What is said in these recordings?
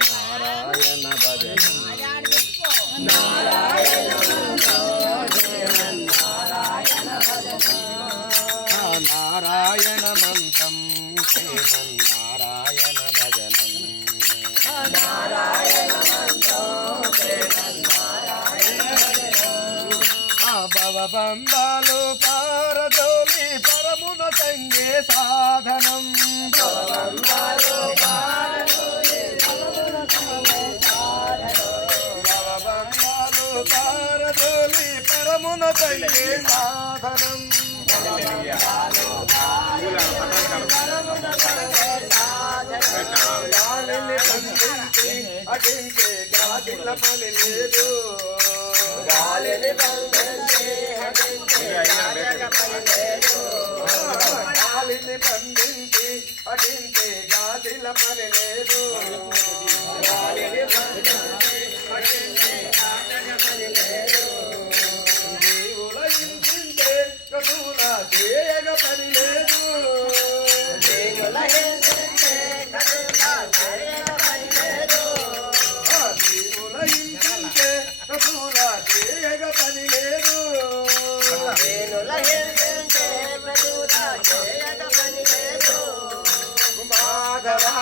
నారాయణ భజన నారాయణ నారాయణ మంత్రం. శ్రీమన్ నారాయణ భజనం పారదోలి పరమున సంగే సాధనం పారదోలి పరమున తల్లే సాధనం. గాలిని బంధించి అటించే గాదిల పని లేదు. గాలిని బంధించి గాలిని బంధించి అటించే గాదిల పని లేదు.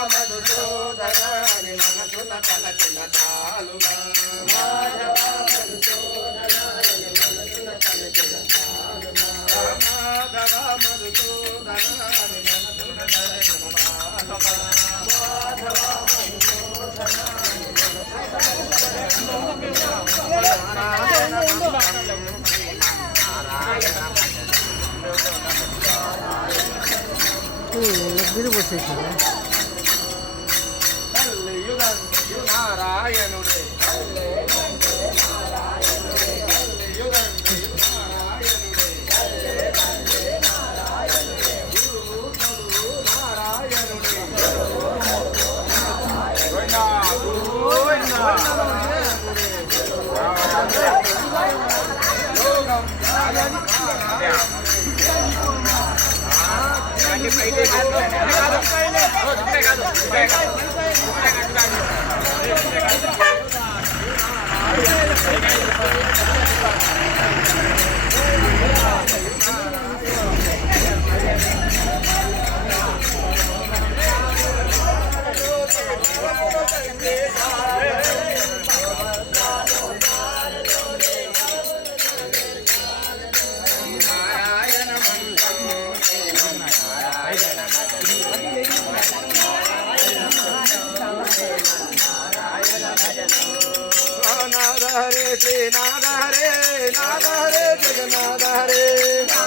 మధుసూదన అని మనసున తలచిన చాలుగా விடு போச்சுங்க நாராயணுடைய నారాయణుడే గురువు తొడు నారాయణుడే యోగం నారాయణ నాద హరే శ్రీ నాద హరే నాద హరే జగన్నాథ హరే నాద హరే